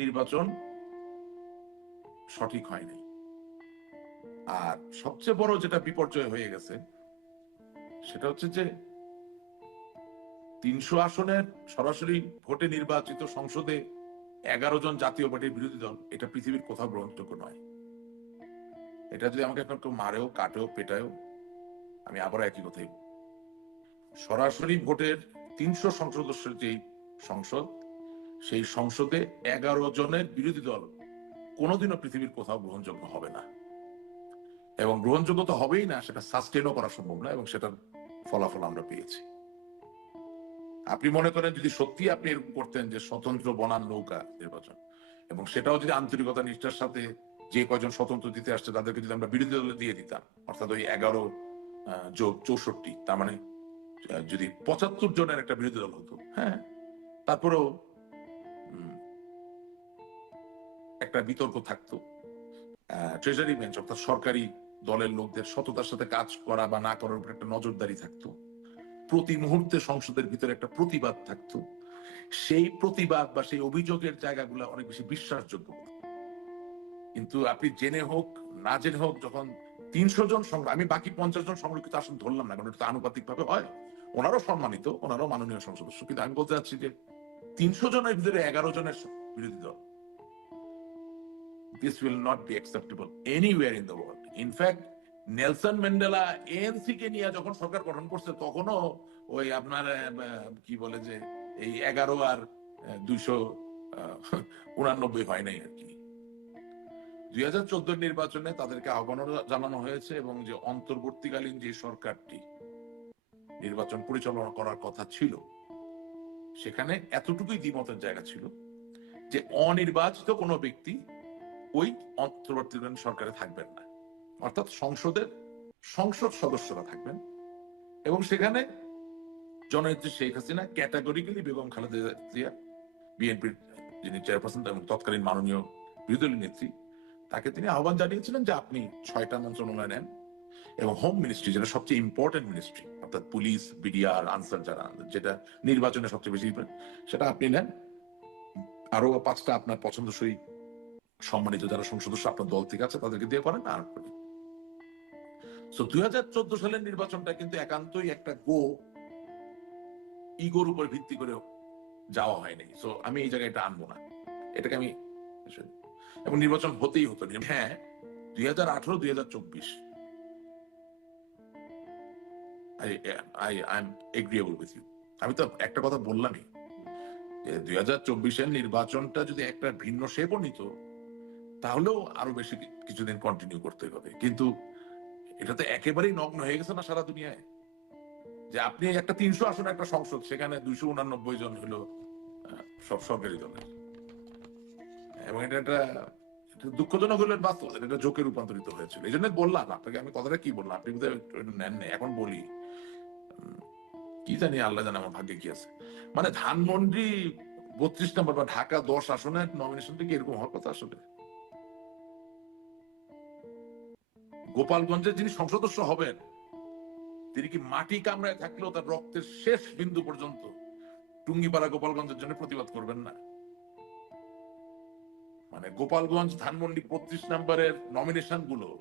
নির্বাচন সঠিক হয় নাই আর সবচেয়ে বড় যেটা বিপর্যয় হয়ে গেছে, সেটা হচ্ছে যে তিনশো আসনের সরাসরি ভোটে নির্বাচিত সংসদে এগারো জন জাতীয় পার্টির বিরোধী দল, এটা পৃথিবীর কোথাও গ্রহণযোগ্য নয় এটা যদি আমাকে এখন কেউ মারেও, কাটেও, পেটায়ও, আমি আবারও একই কথাই। সরাসরি ভোটের তিনশো সংসদ যেই সংসদ সেই সংসদে এগারো জনের বিরোধী দল কোনোদিনও পৃথিবীর কোথাও গ্রহণযোগ্য হবে না। এবং গ্রহণযোগ্য তো হবেই না, সেটা সাস্টেনও করা সম্ভব না, এবং সেটার ফলাফল আমরা পেয়েছি। আপনি মনে করেন যদি সত্যি আপনি এরকম করতেন যে স্বতন্ত্র বনান নৌকা নির্বাচন, এবং সেটাও যদি আন্তরিকতা নিষ্ঠার সাথে যে কয়জন স্বতন্ত্র দিতে আসছে, তাদেরকে যদি আমরা বিরোধী দলে দিয়ে দিতাম, অর্থাৎ ওই এগারো যোগ চৌষট্টি, তার মানে যদি পঁচাত্তর জনের একটা বিরোধী দল হতো হ্যাঁ তারপরেও একটা বিতর্ক থাকতো। ট্রেজারি বেঞ্চ অর্থাৎ সরকারি দলের লোকদের সততার সাথে কাজ করা বা না করার উপর একটা নজরদারি থাকতো। প্রতি মুহূর্তে সংসদের ভিতরে একটা প্রতিবাদ থাকতো। সেই প্রতিবাদ বা সেই অভিযোগের জায়গাগুলো অনেক বেশি বিশ্বাসযোগ্য। কিন্তু আপনি জেনে হোক, না জেনে হোক, যখন তিনশো জন আমি বাকি পঞ্চাশ জন সংরক্ষিত আসন ধরলাম না, কারণ এটা আনুপাতিক ভাবে হয়। ওনারও সম্মানিত, ওনারও মাননীয় সংসদ কিন্তু আমি বলতে চাচ্ছি যে তিনশো জনের ভিতরে এগারো জনের বিরোধী দল this will not acceptable anywhere in the world. In fact, Nelson Mandela ANC কে নিয়ে যখন সরকার গঠন করছে তখনও ওই আপনার কি বলে যে এই এগারো আর দুইশো উনানব্বই হয় নাই আর কি দুই হাজার চোদ্দ নির্বাচনে তাদেরকে আহ্বান জানানো হয়েছে এবং যে অন্তর্বর্তীকালীন যে সরকারটি নির্বাচন পরিচালনা করার কথা ছিল সেখানে এতটুকুই দ্বিমতের জায়গা ছিল যে অনির্বাচিত কোনো ব্যক্তি ওই অন্তর্বর্তীকালীন সরকারে থাকবেন না। অর্থাৎ সংসদের সংসদ সদস্যরা থাকবেন এবং সেখানে জননেত্রী শেখ হাসিনা ক্যাটাগরিক্যালি বেগম খালেদা বিএনপির যিনি চেয়ারপারসন এবং তৎকালীন মাননীয় বিরোধী নেত্রী, তাকে তিনি আহ্বান জানিয়েছিলেন যে আপনি ছয়টা মন্ত্রণালয় নেন এবং হোম মিনিস্ট্রি যেটা সবচেয়ে ইম্পর্টেন্ট মিনিস্ট্রি অর্থাৎ পুলিশ বিডিআর আনসার যারা, যেটা নির্বাচনে সবচেয়ে বেশি সেটা আপনি নেন। আরও পাঁচটা আপনার পছন্দসই সম্মানিত যারা সংসদ সদস্য আপনার দল থেকে আছে, তাদেরকে দিয়ে করেন আর সো দুই হাজার চোদ্দ সালের নির্বাচনটা কিন্তু একান্তই একটা গো ইগোর উপর ভিত্তি করে যাওয়া হয়নি। সো আমি এই জায়গায় এটা আনব না। এটাকে আমি, এবং নির্বাচন হতেই হতো। হ্যাঁ দুই হাজার আঠারো, দুই হাজার চব্বিশ I I am agreeable with you আমি তো একটা কথা বললামই দুই হাজার চব্বিশের নির্বাচনটা যদি একটা ভিন্ন শেপও নিত, তাহলেও আরও বেশি কিছুদিন কন্টিনিউ করতে হবে। কিন্তু এটা তো একেবারেই নগ্ন হয়ে গেছে না সারা দুনিয়ায়? যে আপনি একটা তিনশো আসন একটা সংসদ, সেখানে দুইশো উনানব্বই জন হলো সব সরকারি দলের। এবং এটা একটা দুঃখজনক হলে বাস্তব এটা জোকে রূপান্তরিত হয়েছিল। এই জন্য বললাম, আপনাকে আমি কথাটা কি বললাম? আপনি নেন এখন বলি। কি জানি আল্লাহ জানে আমার ভাগ্যে কি আছে। মানে ধানমন্ডি বত্রিশ নম্বর বা ঢাকা দশ আসনের এরকম হওয়ার কথা আসলে। গোপালগঞ্জের যিনি সংসদ সদস্য হবেন, তিনি কি মাটি কামড়ায় থাকলেও তার রক্তের শেষ বিন্দু পর্যন্ত টুঙ্গিপাড়া গোপালগঞ্জের জন্য প্রতিবাদ করবেন না? মানে গোপালগঞ্জ ধানমন্ডি বত্রিশ নম্বরের নমিনেশনগুলো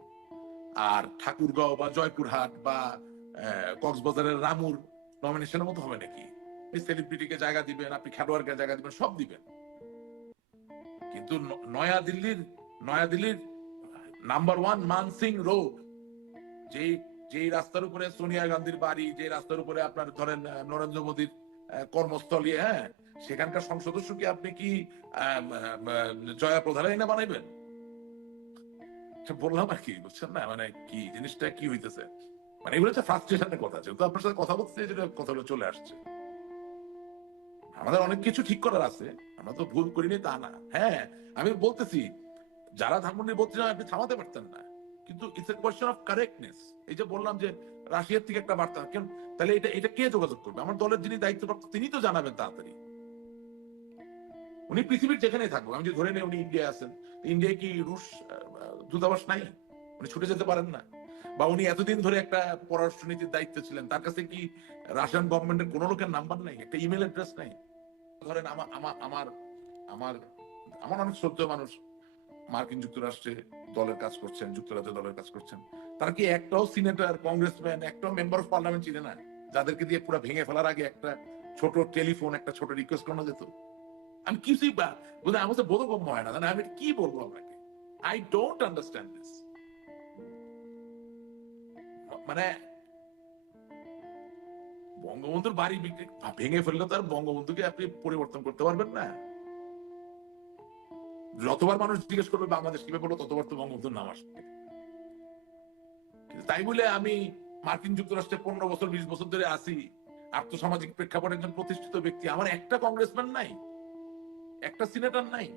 আর ঠাকুরগাঁও বা জয়পুরহাট বা কক্সবাজারের রামুর নমিনেশনের মতো হবে নাকি? সেলিব্রিটিকে জায়গা দিবেন, আপনি খেলোয়াড়কে জায়গা দিবেন, সব দিবেন। কিন্তু নয়াদিল্লির নয়াদিল্লির নাম্বার ওয়ান মানসিং রোড যে যেই রাস্তার উপরে সোনিয়া গান্ধীর বাড়ি যে রাস্তার উপরে আপনার ধরেন নরেন্দ্র মোদীর কর্মস্থলী হ্যাঁ? সেখানকার সংসদ সদস্য কি আপনি কি জয়া প্রধানই না বানাইবেন? এটা বললাম আর কি, বুঝছেন না? মানে কি, জিনিসটা কি হইতেছে? মানে এগুলো হচ্ছে ফ্রাস্ট্রেশনের কথা, যেহেতু আপনার সাথে কথা বলতে যেটা কথাগুলো চলে আসছে। আমাদের অনেক কিছু ঠিক করার আছে, আমরা তো ভুল করিনি তা না। হ্যাঁ আমি বলতেছি, যারা ধানমন্ডি বলতে আপনি থামাতে পারতেন না। কিন্তু it's a question of correctness এই যে বললাম যে রাশিয়ার থেকে একটা বার্তা, কেন? তাহলে এটা এটা কে যোগাযোগ করবে? আমার দলের যিনি দায়িত্বপ্রাপ্ত, তিনি তো জানাবেন তাড়াতাড়ি। উনি পৃথিবীর যেখানেই থাকব আমি যদি ধরে নেই উনি ইন্ডিয়া আছেন ইন্ডিয়ায় কি রুশ দূতাবাস নাই? উনি ছুটে যেতে পারেন না। বা উনি এতদিন ধরে একটা পররাষ্ট্রনীতির দায়িত্ব ছিলেন তার কাছে কি রাশিয়ান গভর্নমেন্টের কোন লোকের নাম্বার নাই? একটা ইমেল অ্যাড্রেস নাই? ধরেন আমার আমার আমার আমার আমার অনেক সত্য মানুষ মার্কিন যুক্তরাষ্ট্রে দলের কাজ করছেন যুক্তরাজ্যে দলের কাজ করছেন। তারা কি একটাও সিনেটর কংগ্রেসম্যান একটাও মেম্বার অফ পার্লামেন্ট চিনে না? যাদেরকে দিয়ে পুরো ভেঙে ফেলার আগে একটা ছোট টেলিফোন একটা ছোট রিকোয়েস্ট করানো যেত। আমি কিছুই বা বোধহয় আমার বোধগম্য হয় না। জানেন, আমি কি বলব আপনাকে? আই ডোন্ট আন্ডারস্ট্যান্ড দিস মানে বঙ্গবন্ধুর বাড়ি ভেঙে ফেললে তো আর বঙ্গবন্ধুকে আপনি পরিবর্তন করতে পারবেন না। যতবার মানুষ জিজ্ঞেস করবে বাংলাদেশ কীভাবে করল ততবার তো বঙ্গবন্ধুর নাম আসবে। তাই বলে আমি মার্কিন যুক্তরাষ্ট্রে পনেরো বছর, বিশ বছর ধরে আসি আর্থসামাজিক প্রেক্ষাপটে একজন প্রতিষ্ঠিত ব্যক্তি। আমার একটা কংগ্রেসম্যান নাই, একটা সিনেটর নাই।